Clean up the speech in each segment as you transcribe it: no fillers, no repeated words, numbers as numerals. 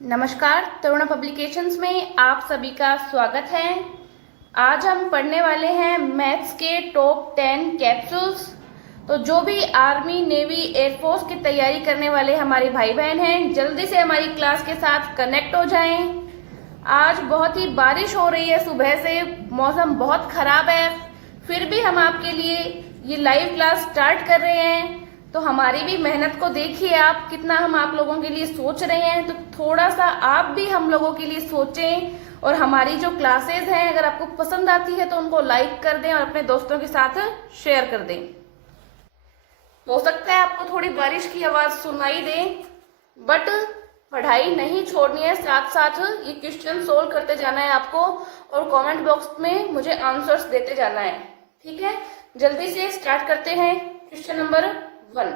नमस्कार, तरुणा पब्लिकेशंस में आप सभी का स्वागत है। आज हम पढ़ने वाले हैं मैथ्स के टॉप 10 कैप्सूल्स। तो जो भी आर्मी, नेवी, एयरफोर्स की तैयारी करने वाले हमारे भाई बहन हैं, जल्दी से हमारी क्लास के साथ कनेक्ट हो जाएं। आज बहुत ही बारिश हो रही है, सुबह से मौसम बहुत खराब है, फिर भी हम आपके लिए ये लाइव क्लास स्टार्ट कर रहे हैं। तो हमारी भी मेहनत को देखिए आप, कितना हम आप लोगों के लिए सोच रहे हैं। तो थोड़ा सा आप भी हम लोगों के लिए सोचें और हमारी जो क्लासेस हैं अगर आपको पसंद आती है तो उनको लाइक कर दें और अपने दोस्तों के साथ शेयर कर दें। हो सकता है आपको थोड़ी बारिश की आवाज सुनाई दे, बट पढ़ाई नहीं छोड़नी है, साथ साथ ये क्वेश्चन सोल्व करते जाना है आपको और कमेंट बॉक्स में मुझे आंसर्स देते जाना है। ठीक है, जल्दी से स्टार्ट करते हैं। क्वेश्चन नंबर 1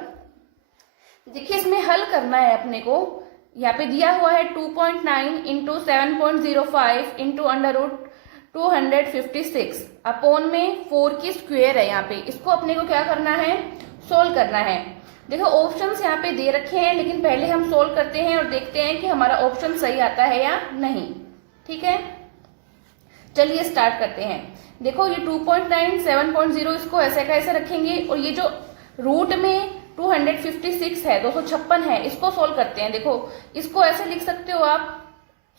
देखिए, इसमें हल करना है अपने को। यहाँ पे दिया हुआ है 2.9 into 7.05 into under root 256 upon में 4 की स्क्वायर है। यहाँ पे इसको अपने को क्या करना है, सोल्व करना है। देखो ऑप्शंस यहाँ पे दे रखे हैं, लेकिन पहले हम सोल्व करते हैं और देखते हैं कि हमारा ऑप्शन सही आता है या नहीं। ठीक है, चलिए स्टार्ट करते हैं। देखो ये 2.9 7.0 इसको ऐसे का ऐसे रखेंगे और ये जो रूट में 256 है, 256 है, इसको सोल्व करते हैं। देखो इसको ऐसे लिख सकते हो आप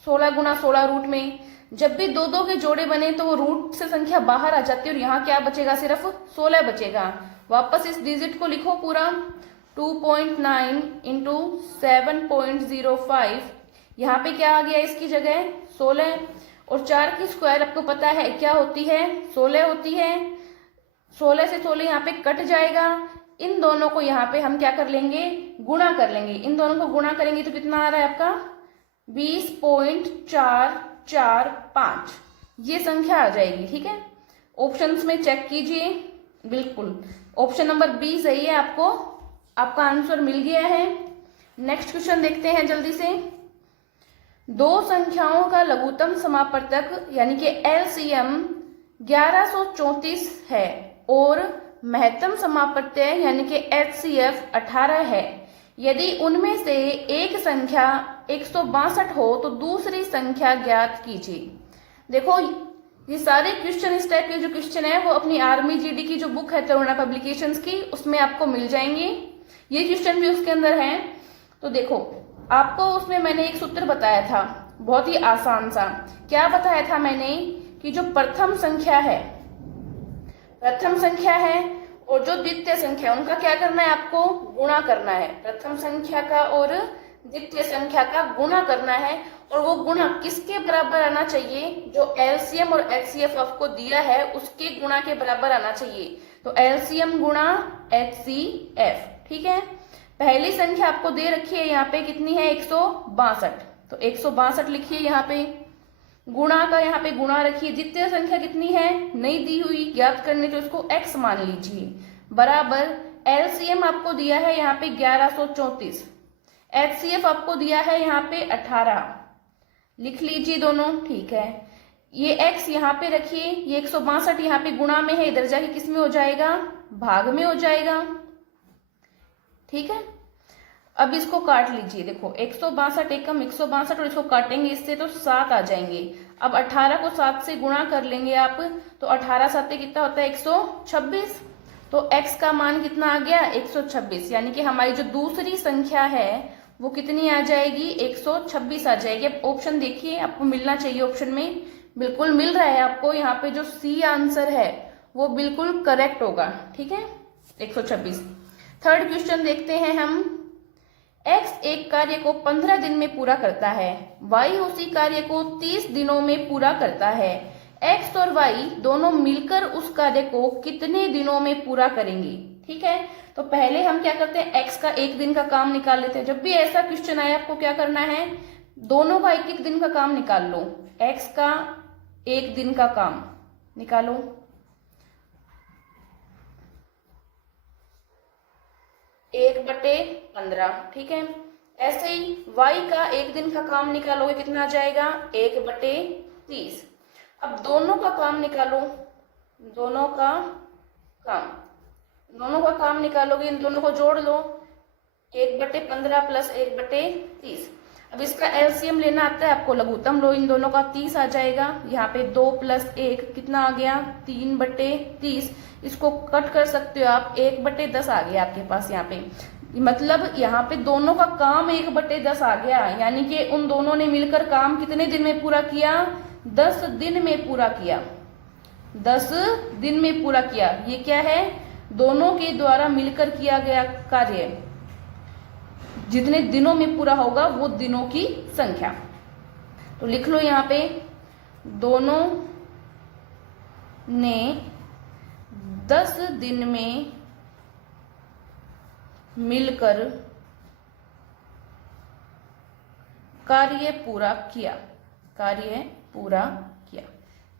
16 गुना 16 रूट में। जब भी दो दो के जोड़े बने तो वो रूट से संख्या बाहर आ जाती है और यहाँ क्या बचेगा, सिर्फ 16 बचेगा। वापस इस डिजिट को लिखो पूरा 2.9 इंटू 7.05, यहाँ पे क्या आ गया इसकी जगह 16 और 4 की स्क्वायर आपको पता है क्या होती है, 16 होती है। 16 से 16 यहाँ पे कट जाएगा। इन दोनों को यहाँ पे हम क्या कर लेंगे, गुणा कर लेंगे। इन दोनों को गुणा करेंगे तो कितना आ रहा है आपका 20.445, ये संख्या आ जाएगी। ठीक है, ऑप्शंस में चेक कीजिए, बिल्कुल ऑप्शन नंबर बी सही है। आपका आंसर मिल गया है। नेक्स्ट क्वेश्चन देखते हैं जल्दी से। दो संख्याओं का लघुत्तम समापवर्तक यानी कि एलसीएम 1134 है और महत्तम समापवर्तक यानी कि एचसीएफ 18 है। यदि उनमें से एक संख्या 162 हो तो दूसरी संख्या ज्ञात कीजिए। देखो ये सारे क्वेश्चन, इस टाइप के जो क्वेश्चन है वो अपनी आर्मी जीडी की जो बुक है तरुणा पब्लिकेशंस की, उसमें आपको मिल जाएंगे। ये क्वेश्चन भी उसके अंदर है। तो देखो आपको उसमें मैंने एक सूत्र बताया था, बहुत ही आसान सा। क्या बताया था मैंने कि जो प्रथम संख्या है और जो द्वितीय संख्या, उनका क्या करना है, आपको गुणा करना है। प्रथम संख्या का और द्वितीय संख्या का गुणा करना है और वो गुणा किसके बराबर आना चाहिए, जो एलसीएम और एचसीएफ आपको दिया है उसके गुणा के बराबर आना चाहिए। तो एलसीएम गुणा एचसीएफ। ठीक है, पहली संख्या आपको दे रखी है यहाँ पे कितनी है, 162, तो 162 लिखिए यहाँ पे। गुणा का यहाँ पे गुणा रखिए। द्वितीय संख्या कितनी है, नहीं दी हुई, ज्ञात करनी, तो इसको x मान लीजिए, बराबर एलसीएम आपको दिया है यहाँ पे 1134, एचसीएफ आपको दिया है यहाँ पे 18, लिख लीजिए दोनों। ठीक है, ये x यहाँ पे रखिए, ये 162 यहाँ पे गुणा में है, इधर जाके किस में हो जाएगा, भाग में हो जाएगा। ठीक है, अब इसको काट लीजिए। देखो 162 एकम 162 और इसको काटेंगे इससे तो 7 आ जाएंगे। अब 18 को 7 से गुणा कर लेंगे आप, तो 18 7 कितना होता है, 126। तो x का मान कितना आ गया, 126, यानी कि हमारी जो दूसरी संख्या है वो कितनी आ जाएगी, 126 आ जाएगी। अब ऑप्शन देखिए, आपको मिलना चाहिए, ऑप्शन में बिल्कुल मिल रहा है आपको। यहाँ पे जो सी आंसर है वो बिल्कुल करेक्ट होगा। ठीक है, 126। थर्ड क्वेश्चन देखते हैं हम। x एक कार्य को 15 दिन में पूरा करता है, y उसी कार्य को 30 दिनों में पूरा करता है। x और y दोनों मिलकर उस कार्य को कितने दिनों में पूरा करेंगे। ठीक है, तो पहले हम क्या करते हैं, x का एक दिन का काम निकाल लेते हैं। जब भी ऐसा क्वेश्चन आए आपको क्या करना है, दोनों का एक एक दिन का काम निकाल लो। x का एक दिन का काम निकालो, 1/15। ठीक है, ऐसे ही y का एक दिन का काम निकालोगे, कितना आ जाएगा, 1/30। अब दोनों का काम निकालो, दोनों का काम निकालोगे, इन दोनों को जोड़ लो, 1/15 प्लस 1/30। अब इसका एलसीएम लेना आता है आपको, लघुत्तम लो इन दोनों का, 30 आ जाएगा। यहाँ पे 2 + 1 कितना आ गया, 3/30। इसको कट कर सकते हो आप, 1/10 आ गया आपके पास यहाँ पे। मतलब यहाँ पे दोनों का काम 1/10 आ गया, यानी कि उन दोनों ने मिलकर काम कितने दिन में पूरा किया, 10 दिन में पूरा किया। 10 दिन में पूरा किया। ये क्या है, दोनों के द्वारा मिलकर किया गया कार्य। जितने दिनों में पूरा होगा वो दिनों की संख्या। तो लिख लो यहाँ पे, दोनों ने 10 दिन में मिलकर कार्य पूरा किया, कार्य पूरा किया।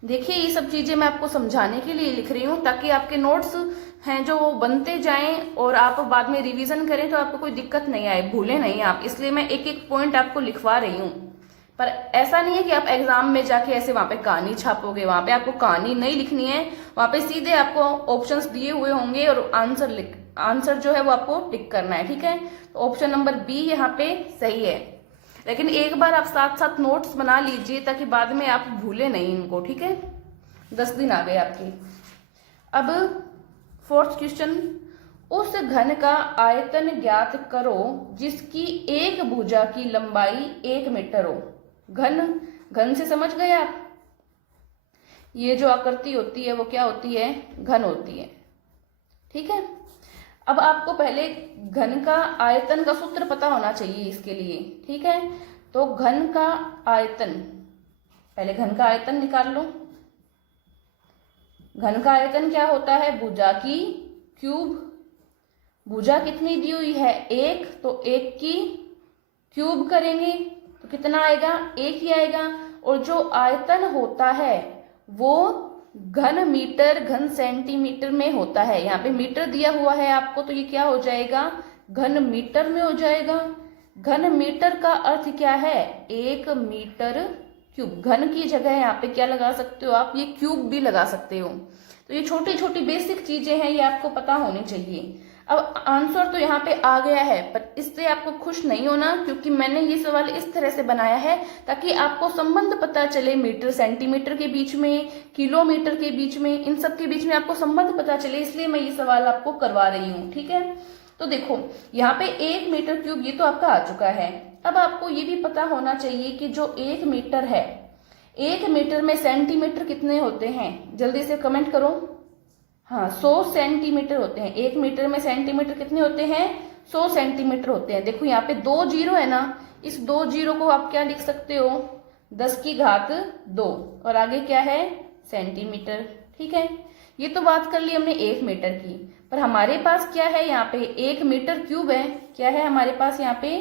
देखिए ये सब चीजें मैं आपको समझाने के लिए लिख रही हूं, ताकि आपके नोट्स हैं जो वो बनते जाएं और आप बाद में रिवीजन करें तो आपको कोई दिक्कत नहीं आए, भूले नहीं आप। इसलिए मैं एक एक पॉइंट आपको लिखवा रही हूं। पर ऐसा नहीं है कि आप एग्जाम में जाके ऐसे वहां पे कहानी छापोगे, वहां पे आपको कहानी नहीं लिखनी है। वहां पे सीधे आपको ऑप्शंस दिए हुए होंगे और आंसर जो है वो आपको टिक करना है, ठीक है। तो ऑप्शन नंबर बी यहाँ पे सही है। लेकिन एक बार आप साथ साथ नोट्स बना लीजिए ताकि बाद में आप भूले नहीं इनको, ठीक है। 10 दिन आ गए आपके। अब 4th क्वेश्चन, उस घन का आयतन ज्ञात करो जिसकी एक भुजा की लंबाई 1 मीटर हो। घन से समझ गए आप, ये जो आकृति होती है वो क्या होती है, घन होती है, ठीक है। अब आपको पहले घन का आयतन का सूत्र पता होना चाहिए इसके लिए, ठीक है। तो घन का आयतन, पहले घन का आयतन निकाल लो। घन का आयतन क्या होता है, भुजा की क्यूब। भुजा कितनी दी हुई है, 1, तो 1 की क्यूब करेंगे तो कितना आएगा, 1 ही आएगा। और जो आयतन होता है वो घन मीटर घन सेंटीमीटर में होता है। यहाँ पे मीटर दिया हुआ है आपको, तो ये क्या हो जाएगा, घन मीटर में हो जाएगा। घन मीटर का अर्थ क्या है, 1 मीटर क्यूब। घन की जगह यहाँ पे क्या लगा सकते हो आप, ये क्यूब भी लगा सकते हो। तो ये छोटी छोटी बेसिक चीजें हैं, ये आपको पता होनी चाहिए। अब आंसर तो यहाँ पे आ गया है, पर इससे आपको खुश नहीं होना, क्योंकि मैंने ये सवाल इस तरह से बनाया है ताकि आपको संबंध पता चले मीटर सेंटीमीटर के बीच में, किलोमीटर के बीच में, इन सब के बीच में आपको संबंध पता चले, इसलिए मैं ये सवाल आपको करवा रही हूँ, ठीक है। तो देखो यहाँ पे 1 मीटर क्यूब ये तो आपका आ चुका है। अब आपको ये भी पता होना चाहिए कि जो 1 मीटर है, 1 मीटर में सेंटीमीटर कितने होते हैं, जल्दी से कमेंट करो। हाँ, 100 सेंटीमीटर होते हैं। 1 मीटर में सेंटीमीटर कितने होते हैं, 100 सेंटीमीटर होते हैं। देखो यहाँ पे 2 जीरो है ना, इस 2 जीरो को आप क्या लिख सकते हो, 10 की घात 2, और आगे क्या है, सेंटीमीटर, ठीक है। ये तो बात कर ली हमने 1 मीटर की, पर हमारे पास क्या है, यहाँ पे 1 मीटर क्यूब है। क्या है हमारे पास यहाँ पे,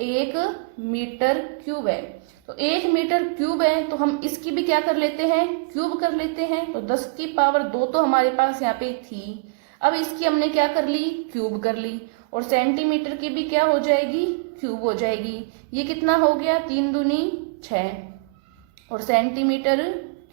1 मीटर क्यूब है। तो 1 मीटर क्यूब है तो हम इसकी भी क्या कर लेते हैं, क्यूब कर लेते हैं। तो 10 की पावर 2 तो हमारे पास यहाँ पे थी, अब इसकी हमने क्या कर ली, क्यूब कर ली। और सेंटीमीटर की भी क्या हो जाएगी, क्यूब हो जाएगी। ये कितना हो गया, 3 दूनी 6 और सेंटीमीटर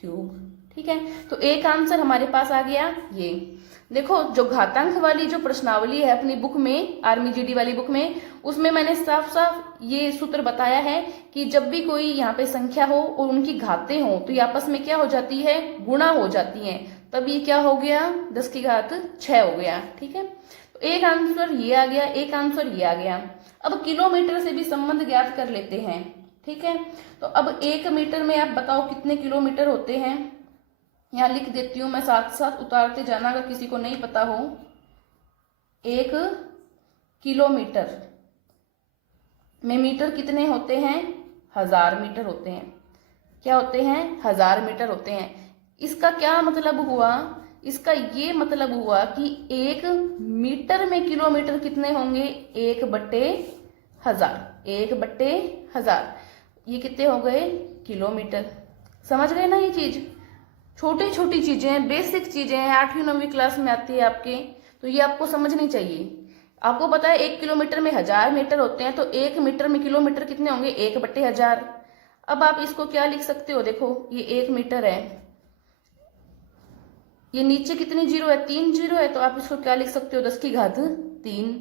क्यूब, ठीक है। तो एक आंसर हमारे पास आ गया ये। देखो जो घातांक वाली जो प्रश्नावली है अपनी बुक में, आर्मी जीडी वाली बुक में, उसमें मैंने साफ साफ ये सूत्र बताया है कि जब भी कोई यहाँ पे संख्या हो और उनकी घातें हो तो ये आपस में क्या हो जाती है, गुणा हो जाती हैं। तब ये क्या हो गया, 10 की घात 6 हो गया, ठीक है। तो एक आंसर ये आ गया, एक आंसर ये आ गया। अब किलोमीटर से भी संबंध ज्ञात कर लेते हैं, ठीक है। तो अब 1 मीटर में आप बताओ कितने किलोमीटर होते हैं, यहाँ लिख देती हूं मैं, साथ साथ उतारते जाना अगर किसी को नहीं पता हो। 1 किलोमीटर में मीटर कितने होते हैं, 1000 मीटर होते हैं। क्या होते हैं, 1000 मीटर होते हैं। इसका क्या मतलब हुआ, इसका ये मतलब हुआ कि 1 मीटर में किलोमीटर कितने होंगे, 1/1000। 1/1000 ये कितने हो गए, किलोमीटर। समझ गए ना ये चीज, छोटी छोटी चीजें हैं, बेसिक चीजें हैं, 8वीं 9वीं क्लास में आती है आपके, तो ये आपको समझनी चाहिए। आपको पता है 1 किलोमीटर में 1000 मीटर होते हैं, तो 1 मीटर में किलोमीटर कितने होंगे, 1/1000। अब आप इसको क्या लिख सकते हो, देखो ये 1 मीटर है, ये नीचे कितनी जीरो है, 3 जीरो है, तो आप इसको क्या लिख सकते हो, 10 की घात 3।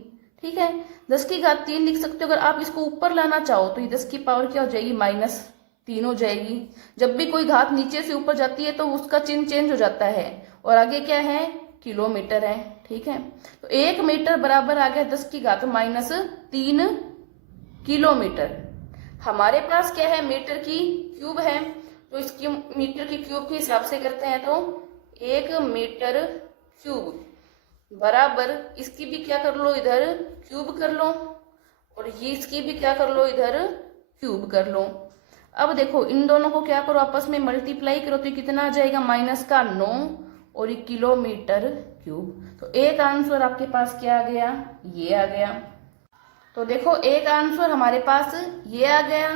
ठीक है। 10 की घात 3 लिख सकते हो। अगर आप इसको ऊपर लाना चाहो तो ये 10 की पावर क्या हो जाएगी, -3 हो जाएगी। जब भी कोई घात नीचे से ऊपर जाती है तो उसका चिन्ह चेंज हो जाता है। और आगे क्या है, किलोमीटर है। ठीक है, तो 1 मीटर बराबर आ गया 10 की घात -3 किलोमीटर। हमारे पास क्या है, मीटर की क्यूब है, तो इसकी मीटर की क्यूब के हिसाब से करते हैं। तो 1 मीटर क्यूब बराबर, इसकी भी क्या कर लो, इधर क्यूब कर लो, और ये इसकी भी क्या कर लो, इधर क्यूब कर लो। अब देखो इन दोनों को क्या करो, आपस में मल्टीप्लाई करो, तो कितना आ जाएगा, -9 और ये किलोमीटर क्यूब। तो एक आंसर आपके पास क्या आ गया, ये आ गया। तो देखो एक आंसर हमारे पास ये आ गया,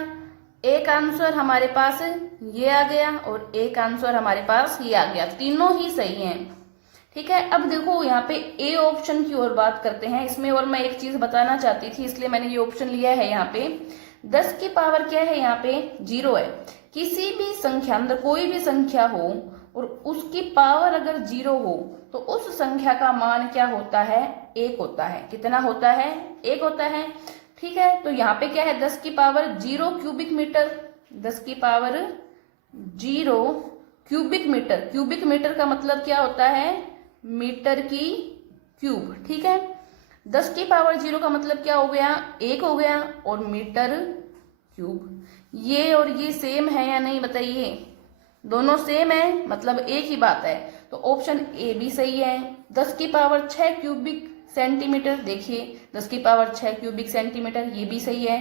एक आंसर हमारे पास ये आ गया, और एक आंसर हमारे पास ये आ गया। तीनों ही सही हैं। ठीक है, अब देखो यहाँ पे ए ऑप्शन की ओर बात करते हैं। इसमें और मैं एक चीज बताना चाहती थी, इसलिए मैंने ये ऑप्शन लिया है। यहाँ पे 10 की पावर क्या है, यहाँ पे 0 है। किसी भी संख्या, अंदर कोई भी संख्या हो और उसकी पावर अगर 0 हो तो उस संख्या का मान क्या होता है, 1 होता है। कितना होता है, 1 होता है। ठीक है, तो यहाँ पे क्या है, 10 की पावर 0 क्यूबिक मीटर, 10 की power 0 cubic metre. Cubic metre का मतलब क्या होता है, मीटर की क्यूब। ठीक है, 10 की पावर 0 का मतलब क्या हो गया, 1 हो गया, और मीटर क्यूब। ये और ये सेम है या नहीं बताइए, दोनों सेम है, मतलब एक ही बात है। तो ऑप्शन ए भी सही है। 10 की पावर 6 क्यूबिक सेंटीमीटर, देखिए 10 की पावर 6 क्यूबिक सेंटीमीटर, ये भी सही है।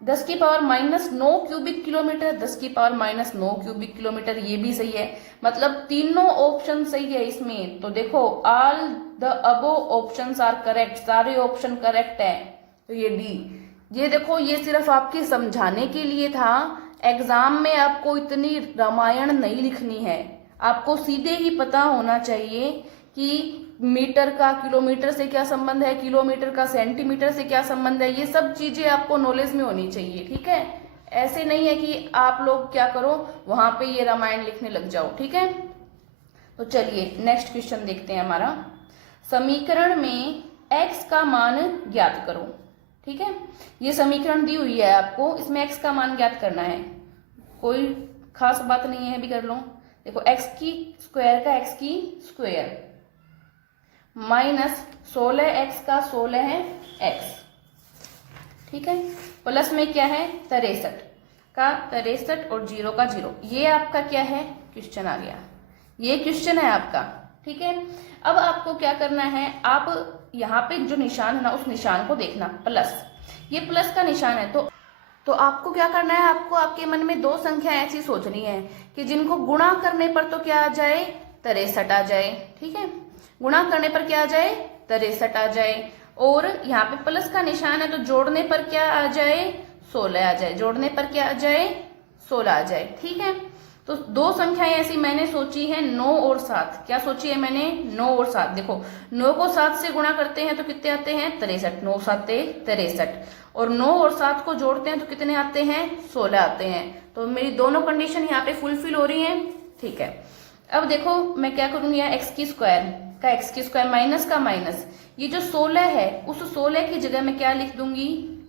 10 की पावर -9 क्यूबिक किलोमीटर, 10 की पावर -9 क्यूबिक किलोमीटर, ये भी सही है। मतलब तीनों ऑप्शन सही है इसमें। तो देखो all the above options are correct, सारे ऑप्शन करेक्ट है। तो ये डी, ये देखो ये सिर्फ आपके समझाने के लिए था। एग्जाम में आपको इतनी रामायण नहीं लिखनी है, आपको सीधे ही पता होना चाहिए कि मीटर का किलोमीटर से क्या संबंध है, किलोमीटर का सेंटीमीटर से क्या संबंध है। ये सब चीजें आपको नॉलेज में होनी चाहिए। ठीक है, ऐसे नहीं है कि आप लोग क्या करो, वहां पे ये रामायण लिखने लग जाओ। ठीक है, तो चलिए नेक्स्ट क्वेश्चन देखते हैं हमारा। समीकरण में x का मान ज्ञात करो। ठीक है, ये समीकरण दी हुई है आपको, इसमें x का मान ज्ञात करना है। कोई खास बात नहीं है, अभी कर लो। देखो x की स्क्वायर का x की स्क्वायर -16x का 16 है x। ठीक है, प्लस में क्या है, 63 का 63 और 0 का 0। ये आपका क्या है, क्वेश्चन आ गया, ये क्वेश्चन है आपका। ठीक है, अब आपको क्या करना है, आप यहाँ पे जो निशान है ना, उस निशान को देखना, प्लस, ये प्लस का निशान है। तो आपको क्या करना है, आपको आपके मन में दो संख्या ऐसी सोचनी है कि जिनको गुणा करने पर तो क्या आ जाए, 63 आ जाए। ठीक है, गुणा करने पर क्या आ जाए, 63 आ जाए। और यहाँ पे प्लस का निशान है, तो जोड़ने पर क्या आ जाए, 16 आ जाए। जोड़ने पर क्या आ जाए, 16 आ जाए। ठीक है, तो दो संख्याएं ऐसी मैंने सोची है, 9 और 7। क्या सोची है मैंने, 9 और 7। देखो 9 को 7 से गुणा करते हैं तो कितने आते हैं, 63। 9 7 63, और 9 और 7 को जोड़ते हैं तो कितने आते हैं, 16 आते हैं। तो मेरी दोनों कंडीशन यहाँ पे फुलफिल हो रही हैं। ठीक है, अब देखो मैं क्या करूंगी, यहाँ एक्स की स्क्वायर का एक्स की स्क्वायर माइनस का माइनस, ये जो 16 है उस 16 की जगह मैं क्या लिख दूंगी,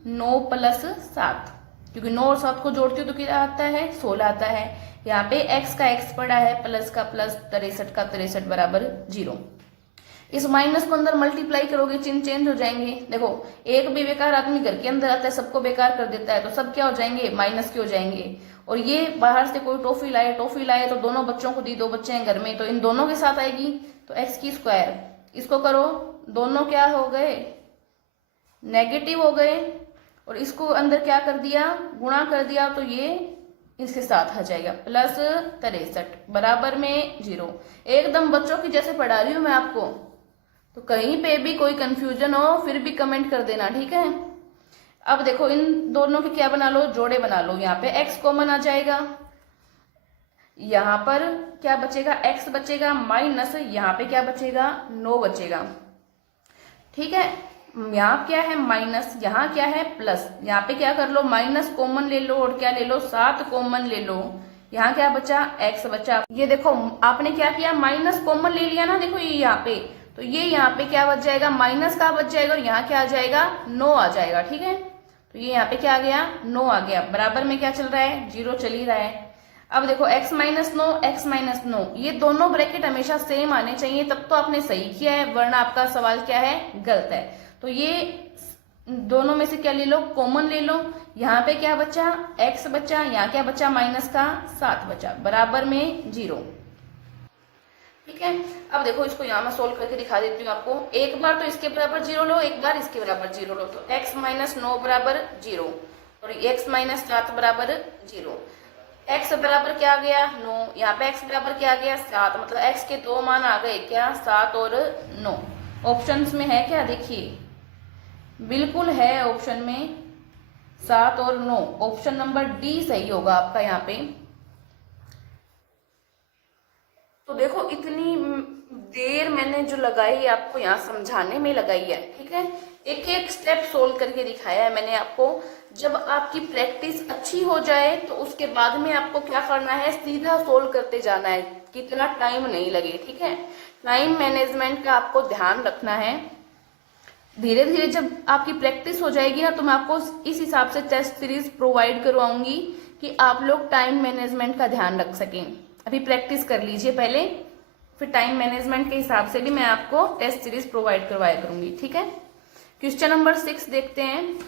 9 + 7, क्योंकि 9 और 7 को जोड़ती हूँ तो क्या आता है, 16 आता है। यहाँ पे x का x पड़ा है, प्लस का प्लस, 63 का 63 बराबर 0। इस माइनस को अंदर मल्टीप्लाई करोगे, चिन्ह चेंज हो जाएंगे। देखो एक भी बेकार आदमी घर के अंदर आता है, सबको बेकार कर देता है, तो सब क्या हो जाएंगे, माइनस के हो जाएंगे। और ये बाहर से कोई टॉफी लाए तो दोनों बच्चों को दी, 2 बच्चे हैं घर में, तो इन दोनों के साथ आएगी। तो एक्स की स्क्वायर, इसको करो, दोनों क्या हो गए, नेगेटिव हो गए, और इसको अंदर क्या कर दिया, गुणा कर दिया, तो ये इसके साथ आ जाएगा, प्लस 63 बराबर में 0। एकदम बच्चों की जैसे पढ़ा रही हूं मैं आपको, तो कहीं पे भी कोई कंफ्यूजन हो फिर भी कमेंट कर देना, ठीक है। अब देखो इन दोनों के क्या बना लो, जोड़े बना लो। यहाँ पे x कॉमन आ जाएगा, यहाँ पर क्या बचेगा, x बचेगा, माइनस यहाँ पे क्या बचेगा, 9 बचेगा। ठीक है, यहाँ क्या है माइनस, यहाँ क्या है प्लस, यहाँ पे क्या कर लो, माइनस कॉमन ले लो और क्या ले लो, 7 कॉमन ले लो। यहाँ क्या बचा, x बचा। ये देखो आपने क्या किया, माइनस कॉमन ले लिया ना, देखो ये यहाँ पे, तो ये यहाँ पे क्या बच जाएगा, माइनस का बच जाएगा और यहाँ क्या आ जाएगा, 9 आ जाएगा। ठीक है, तो ये यहाँ पे क्या आ गया, 9 आ गया। बराबर में क्या चल रहा है, 0 चल ही रहा है। अब देखो x माइनस 9, x माइनस 9, ये दोनों ब्रैकेट हमेशा सेम आने चाहिए, तब तो आपने सही किया है, वरना आपका सवाल क्या है, गलत है। तो ये दोनों में से क्या ले लो, कॉमन ले लो। यहाँ पे क्या बचा, x बचा, यहाँ क्या बचा, माइनस का 7 बचा, बराबर में 0। ठीक है, अब देखो इसको यहाँ मैं सोल्व करके दिखा देती हूँ आपको। एक बार तो इसके बराबर 0 लो, एक बार इसके बराबर 0 लो। तो x माइनस 9 बराबर 0 और x माइनस 7 बराबर 0। x बराबर क्या आ गया, 9, यहाँ पे x बराबर क्या आ गया, 7, मतलब x के दो मान आ गए क्या, 7 और 9। ऑप्शंस में है क्या, देखिए बिल्कुल है ऑप्शन में 7 और 9। ऑप्शन नंबर डी सही होगा आपका यहाँ पे। तो देखो इतनी देर मैंने जो लगाई आपको यहाँ समझाने में लगाई है, ठीक है, एक एक स्टेप सोल्व करके दिखाया है मैंने आपको। जब आपकी प्रैक्टिस अच्छी हो जाए तो उसके बाद में आपको क्या करना है, सीधा सोल्व करते जाना है, कितना टाइम नहीं लगे। ठीक है, टाइम मैनेजमेंट का आपको ध्यान रखना है। धीरे धीरे जब आपकी प्रैक्टिस हो जाएगी ना, तो मैं आपको इस हिसाब से टेस्ट सीरीज प्रोवाइड करवाऊंगी कि आप लोग टाइम मैनेजमेंट का ध्यान रख सकें। अभी प्रैक्टिस कर लीजिए पहले, फिर टाइम मैनेजमेंट के हिसाब से भी मैं आपको टेस्ट सीरीज प्रोवाइड करवाया करूंगी। ठीक है, क्वेश्चन नंबर 6 देखते हैं।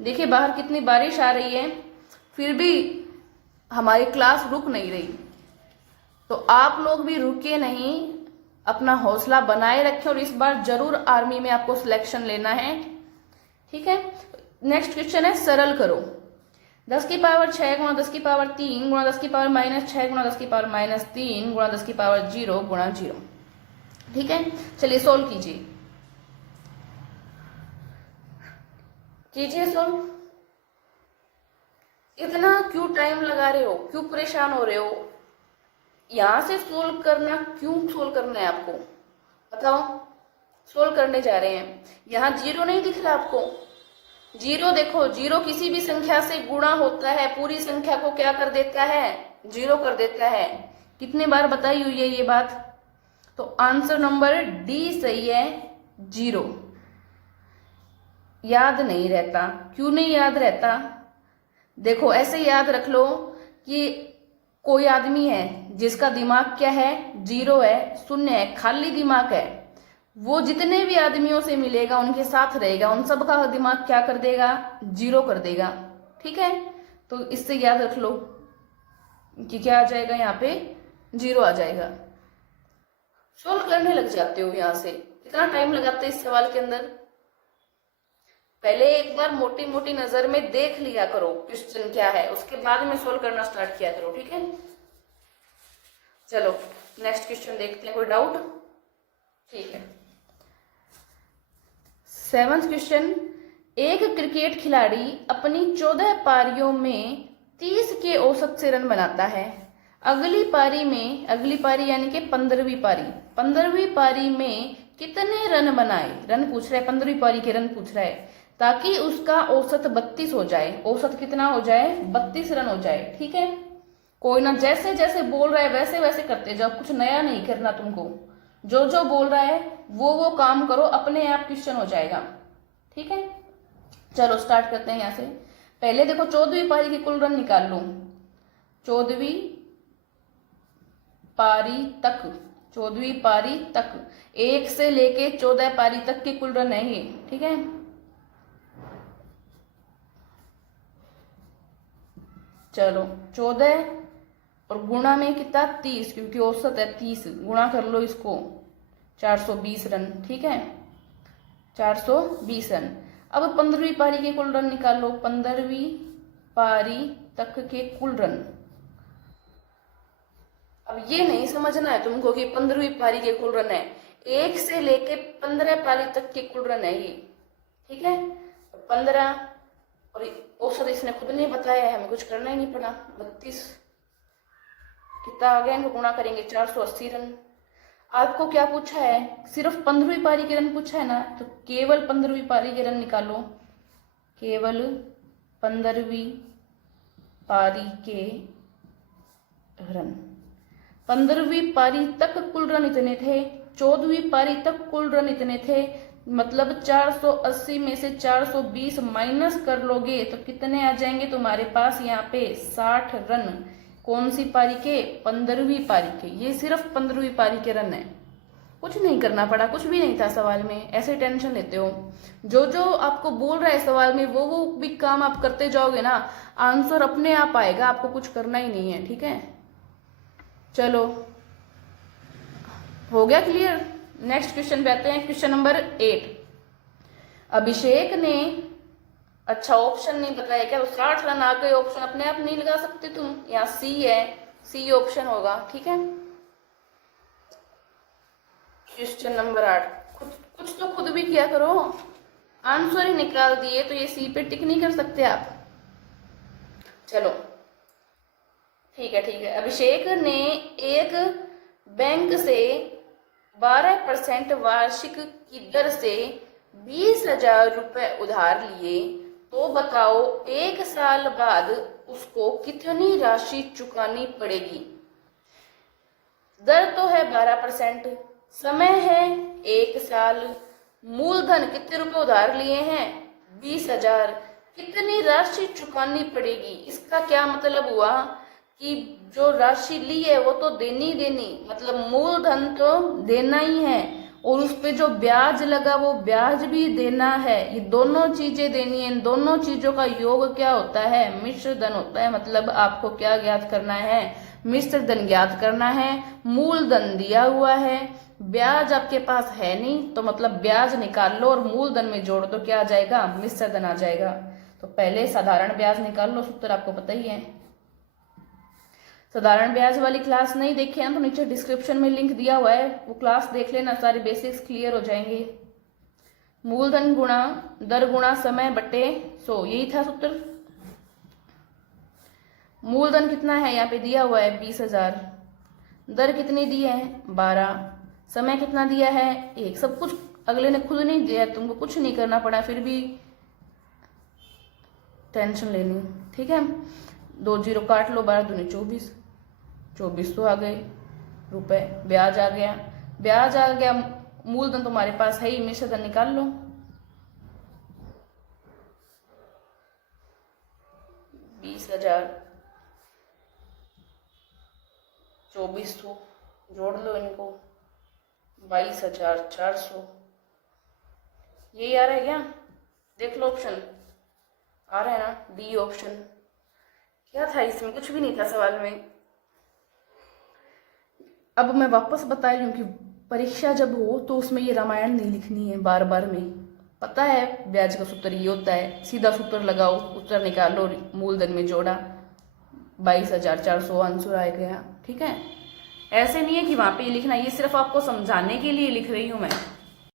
देखिए बाहर कितनी बारिश आ रही है, फिर भी हमारी क्लास रुक नहीं रही। तो आप लोग भी रुके नहीं, अपना हौसला बनाए रखें और इस बार जरूर आर्मी में आपको सिलेक्शन लेना है। ठीक है, नेक्स्ट क्वेश्चन है, सरल करो। 10 की पावर 6 गुणा 10 की पावर 3 गुणा 10 की पावर माइनस 6 गुणा 10 की पावर माइनस 3 गुणा 10 की पावर 0 गुणा 0। ठीक है, चलिए सोल्व कीजिए, कीजिए सोल्व। इतना क्यों टाइम लगा रहे हो, क्यों परेशान हो रहे हो, यहां से सोल्व करना, क्यों सोल्व करना है आपको, बताओ। सोल्व करने जा रहे हैं, यहाँ 0 नहीं दिख रहा आपको, 0 देखो, 0 किसी भी संख्या से गुणा होता है, पूरी संख्या को क्या कर देता है, 0 कर देता है। कितने बार बताई हुई है ये बात। तो आंसर नंबर डी सही है, 0। याद नहीं रहता, क्यों नहीं याद रहता, देखो ऐसे याद रख लो कि कोई आदमी है जिसका दिमाग क्या है, 0 है, शून्य है, खाली दिमाग है, वो जितने भी आदमियों से मिलेगा, उनके साथ रहेगा, उन सब का दिमाग क्या कर देगा, 0 कर देगा। ठीक है, तो इससे याद रख लो कि क्या आ जाएगा, यहाँ पे 0 आ जाएगा। सोल्व करने लग जाते हो, यहां से कितना टाइम लगाते हैं इस सवाल के अंदर। पहले एक बार मोटी मोटी नजर में देख लिया करो क्वेश्चन क्या है, उसके बाद में सोल्व करना स्टार्ट किया करो। ठीक है, चलो नेक्स्ट क्वेश्चन देखते हैं, कोई डाउट। ठीक है, 7वां क्वेश्चन, एक क्रिकेट खिलाड़ी अपनी 14 पारियों में 30 के औसत से रन बनाता है। अगली पारी यानी कि 15वीं पारी में कितने रन बनाए, रन पूछ रहा है, 15वीं पारी के रन पूछ रहा है, ताकि उसका औसत 32 हो जाए। औसत कितना हो जाए, 32 रन हो जाए। ठीक है, कोई ना, जैसे जैसे बोल रहा है वैसे वैसे करते जाओ, कुछ नया नहीं करना तुमको, जो जो बोल रहा है वो काम करो, अपने आप क्वेश्चन हो जाएगा। ठीक है, चलो स्टार्ट करते हैं यहाँ से। पहले देखो 14वीं पारी के कुल रन निकाल लो, 14वीं पारी तक 1 से लेके 14 पारी तक के कुल रन है ये। ठीक है, चलो 14 और गुणा में कितना, 30, क्योंकि औसत है 30, गुणा कर लो इसको, 420 रन। ठीक है, 420 रन। अब 15वीं पारी के कुल रन निकाल लो, 15वीं पारी तक के कुल रन। अब ये नहीं समझना है तुमको कि 15वीं पारी के कुल रन है, 1 से लेके 15 पारी तक के कुल रन है ये। ठीक है, 15 और औसत इसने खुद नहीं बताया है, हमें कुछ करना ही नहीं पड़ा। 32 कितना आ गया, इनको गुणा करेंगे, 480 रन। आपको क्या पूछा है, सिर्फ 15वीं पारी के रन पूछा है ना, तो केवल 15वीं पारी के रन निकालो, केवल 15वीं पारी के रन। 15वीं पारी तक कुल रन इतने थे 14वीं पारी तक कुल रन इतने थे, मतलब 480 में से 420 माइनस कर लोगे तो कितने आ जाएंगे तुम्हारे पास यहाँ पे 60 रन। कौन सी पारी के? 15वीं पारी के। ये सिर्फ 15वीं पारी के रन है, कुछ नहीं करना पड़ा, कुछ भी नहीं था सवाल में, ऐसे टेंशन लेते हो। जो जो आपको बोल रहा है सवाल में वो भी काम आप करते जाओगे ना, आंसर अपने आप आएगा, आपको कुछ करना ही नहीं है, ठीक है। चलो हो गया क्लियर। नेक्स्ट क्वेश्चन पे आते हैं, क्वेश्चन नंबर 8। अभिषेक ने, अच्छा ऑप्शन नहीं बताया क्या? 60 रन आ गए, ऑप्शन अपने आप नहीं लगा सकते तुम, यहाँ सी है, सी ऑप्शन होगा, ठीक है। क्वेश्चन नंबर 8, कुछ तो खुद भी किया करो, आंसर ही निकाल दिए तो ये सी पे टिक नहीं कर सकते आप। चलो ठीक है। अभिषेक ने एक बैंक से 12% वार्षिक की दर से 20,000 रुपए उधार लिए, तो बताओ 1 साल बाद उसको कितनी राशि चुकानी पड़ेगी। दर तो है 12%, समय है 1 साल, मूलधन कितने रुपए उधार लिए हैं? 20,000, कितनी राशि चुकानी पड़ेगी। इसका क्या मतलब हुआ कि जो राशि ली है वो तो देनी, मतलब मूलधन तो देना ही है, और उस पे जो ब्याज लगा वो ब्याज भी देना है। ये दोनों चीजें देनी है, इन दोनों चीजों का योग क्या होता है? मिश्र धन होता है। मतलब आपको क्या ज्ञात करना है? मिश्र धन ज्ञात करना है। मूलधन दिया हुआ है, ब्याज आपके पास है नहीं, तो मतलब ब्याज निकाल लो और मूलधन में जोड़ दो, क्या आ जाएगा? मिश्र धन आ जाएगा। तो पहले साधारण ब्याज निकाल लो, सूत्र आपको पता ही है। साधारण ब्याज वाली क्लास नहीं देखी है तो नीचे डिस्क्रिप्शन में लिंक दिया हुआ है, वो क्लास देख लेना, सारे बेसिक्स क्लियर हो जाएंगे। मूलधन गुणा दर गुणा समय बटे 100, यही था सूत्र। मूलधन कितना है यहाँ पे दिया हुआ है? 20,000। दर कितनी दी है? 12। समय कितना दिया है? 1। सब कुछ अगले ने खुद नहीं दिया, तुमको कुछ नहीं करना पड़ा, फिर भी टेंशन लेनी, ठीक है। 2 जीरो काट लो, 12 दूनी 24, 2400 आ गए रुपए। ब्याज आ गया, मूलधन तुम्हारे पास है ही, मिश्र धन निकाल लो। 20,000 2400 जोड़ लो इनको, 22,400। यही आ रहा है क्या? देख लो ऑप्शन आ रहा है ना, डी ऑप्शन। क्या था इसमें? कुछ भी नहीं था सवाल में। अब मैं वापस बता रही हूँ कि परीक्षा जब हो तो उसमें ये रामायण नहीं लिखनी है बार बार में। पता है ब्याज का सूत्र ये होता है, सीधा सूत्र लगाओ, उत्तर निकालो, मूलधन में जोड़ा, 22,400 आंसर आ गया, ठीक है। ऐसे नहीं है कि वहां पे ये लिखना, ये सिर्फ आपको समझाने के लिए लिख रही हूं मैं।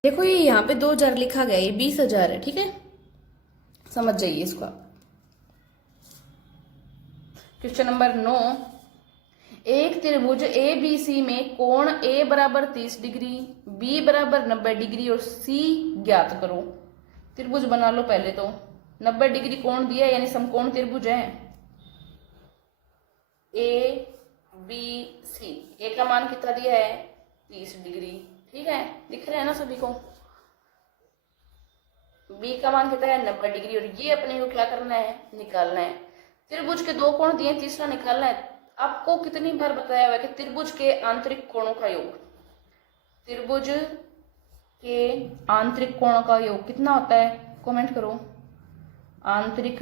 देखो ये यहाँ पे 2,000 लिखा गया, ये 20,000 है, ठीक है, समझ जाइए इसको। क्वेश्चन नंबर 9, एक त्रिभुज ABC में कोण A बराबर 30 डिग्री, B बराबर 90 डिग्री और C ज्ञात करो। त्रिभुज बना लो पहले तो, 90 डिग्री कोण दिया है, यानी समकोण त्रिभुज है। ABC, A का मान कितना दिया है? 30 डिग्री, ठीक है, दिख रहा है ना सभी को। B का मान कितना है? 90 डिग्री, और ये अपने को क्या करना है? निकालना है। त्रिभुज के 2 कोण दिए, तीसरा निकालना है। आपको कितनी बार बताया हुआ है कि त्रिभुज के आंतरिक कोणों का योग, त्रिभुज के आंतरिक कोणों का योग कितना होता है? कमेंट करो। आंतरिक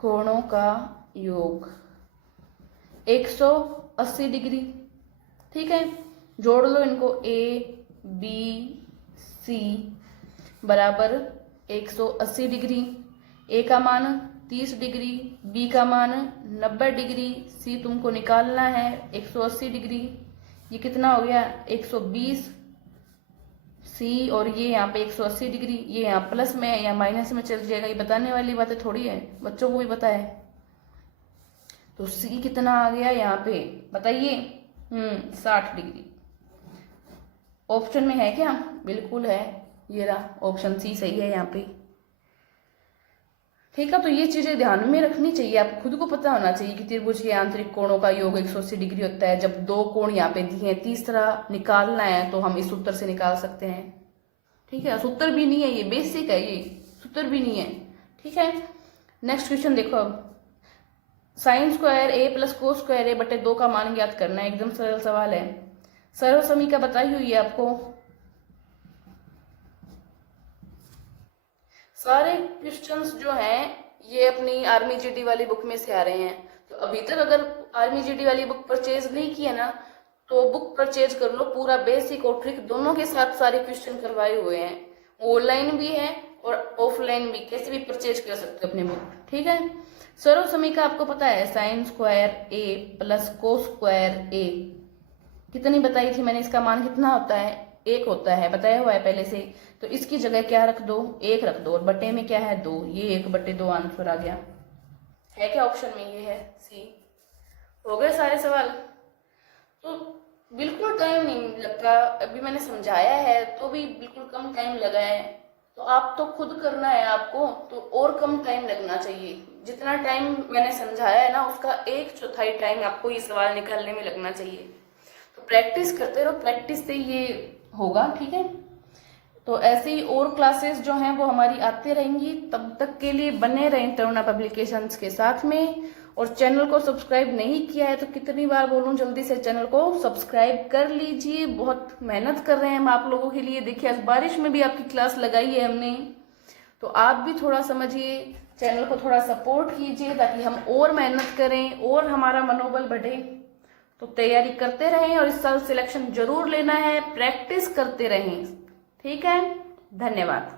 कोणों का योग 180 डिग्री, ठीक है। जोड़ लो इनको, ABC बराबर 180 डिग्री। A का मान 30 डिग्री, B का मान 90 डिग्री, C तुमको निकालना है 180 डिग्री। ये कितना हो गया? 120 C, और ये यहाँ पे 180 डिग्री, ये यहाँ प्लस में या माइनस में चल जाएगा, ये बताने वाली बातें थोड़ी है, बच्चों को भी पता है। तो C कितना आ गया यहाँ पे बताइए? 60 डिग्री। ऑप्शन में है क्या? बिल्कुल है, ये रहा ऑप्शन C सही है यहाँ पे, ठीक है। तो ये चीजें ध्यान में रखनी चाहिए, आपको खुद को पता होना चाहिए कि त्रिभुज के आंतरिक कोणों का योग 180 डिग्री होता है। जब दो कोण यहाँ पे दिए हैं, तीसरा निकालना है तो हम इस सूत्र से निकाल सकते हैं। ठीक है, सूत्र भी नहीं है, ये बेसिक है, ये सूत्र भी नहीं है। ठीक है, नेक्स्ट क्वेश्चन देखो। अब साइन स्क्वायर ए प्लस कोस स्क्वायर ए बटे 2 का मान ज्ञात करना है। एकदम सरल सवाल है, सर्व समीकरण बताई हुई है आपको। सारे क्वेश्चंस जो हैं ये अपनी आर्मी जीडी वाली बुक में से आ रहे हैं। तो अभी तक अगर आर्मी जीडी वाली बुक परचेज नहीं की है ना, तो बुक परचेज कर लो। पूरा बेसिक और ट्रिक दोनों के साथ सारे क्वेश्चन करवाए हुए हैं, ऑनलाइन भी है और ऑफलाइन भी, कैसे भी परचेज कर सकते हो अपनी बुक। ठीक है, सर्व समीकरण आपको पता है, साइन स्क्वायर ए प्लस कोस स्क्वायर ए कितनी बताई थी मैंने, इसका मान कितना होता है, 1 होता है, बताया हुआ है पहले से। तो इसकी जगह क्या रख दो, 1 रख दो, और बटे में क्या है 2, ये 1/2 आंसर आ गया। है क्या ऑप्शन में, ये है सी। हो गए सारे सवाल। तो बिल्कुल टाइम नहीं लगता, अभी मैंने समझाया है तो भी बिल्कुल कम टाइम लगा है। तो आप तो खुद करना है आपको, तो और कम टाइम लगना चाहिए। जितना टाइम मैंने समझाया है ना, उसका 1/4 टाइम आपको ये सवाल निकालने में लगना चाहिए। तो प्रैक्टिस करते रहो, प्रैक्टिस से ये होगा। ठीक है, तो ऐसे ही और क्लासेस जो हैं वो हमारी आती रहेंगी। तब तक के लिए बने रहें तरुणा पब्लिकेशंस के साथ में। और चैनल को सब्सक्राइब नहीं किया है तो कितनी बार बोलूं, जल्दी से चैनल को सब्सक्राइब कर लीजिए। बहुत मेहनत कर रहे हैं हम आप लोगों के लिए। देखिए आज बारिश में भी आपकी क्लास लगाई है हमने, तो आप भी थोड़ा समझिए, चैनल को थोड़ा सपोर्ट कीजिए ताकि हम और मेहनत करें और हमारा मनोबल बढ़े। तो तैयारी करते रहें और इस साल सिलेक्शन जरूर लेना है, प्रैक्टिस करते रहें। ठीक है, धन्यवाद।